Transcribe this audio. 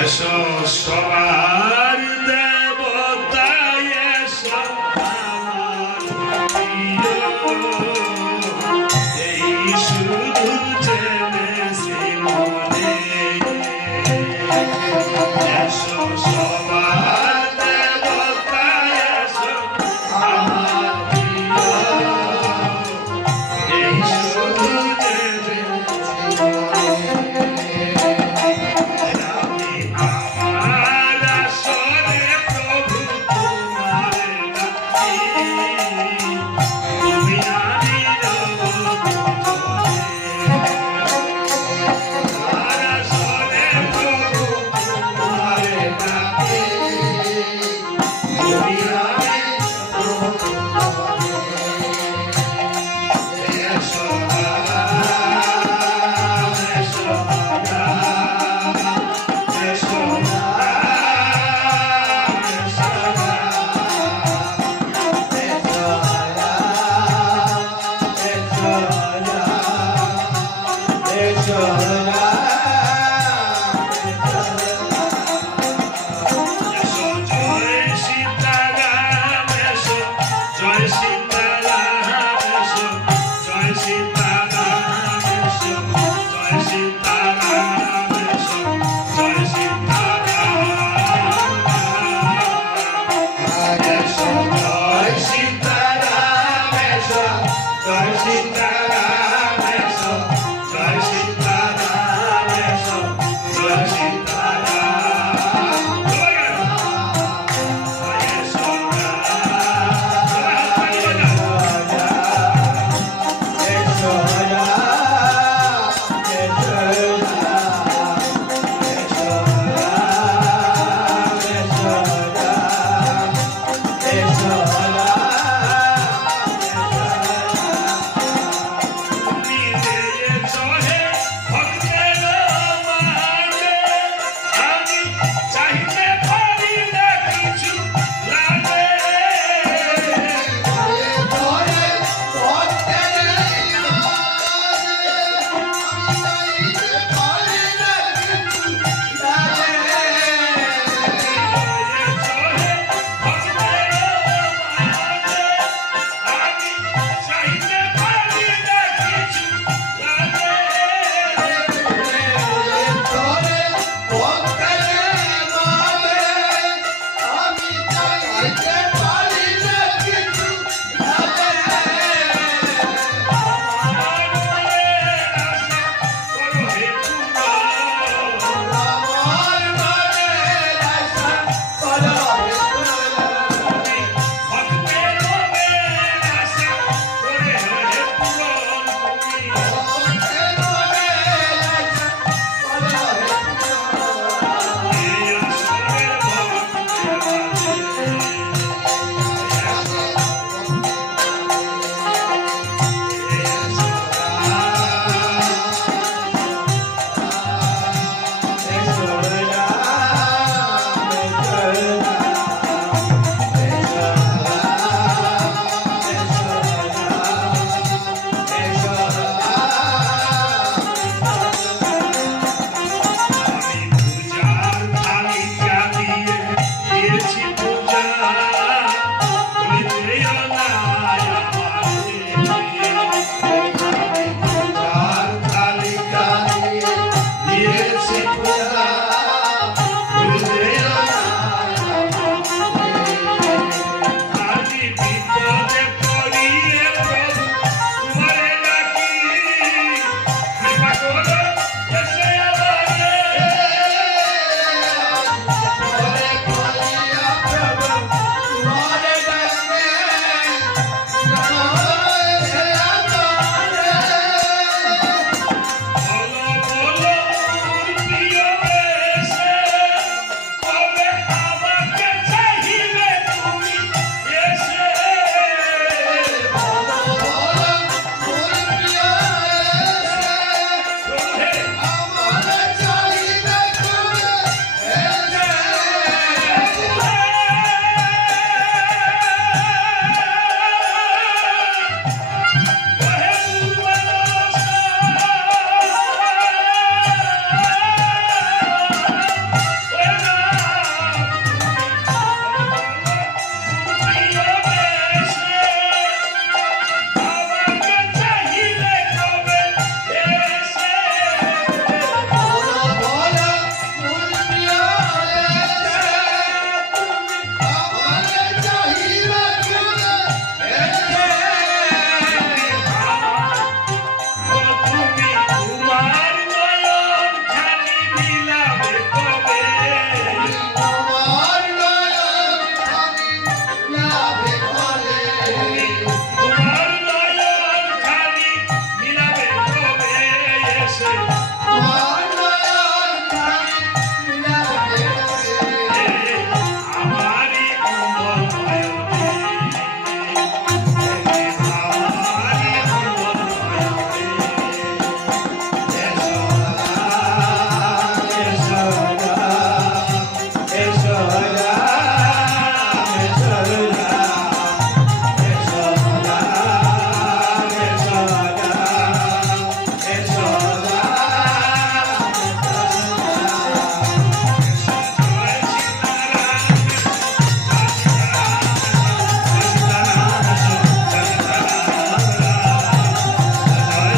এসো সবাই Shri Ram. Thank you.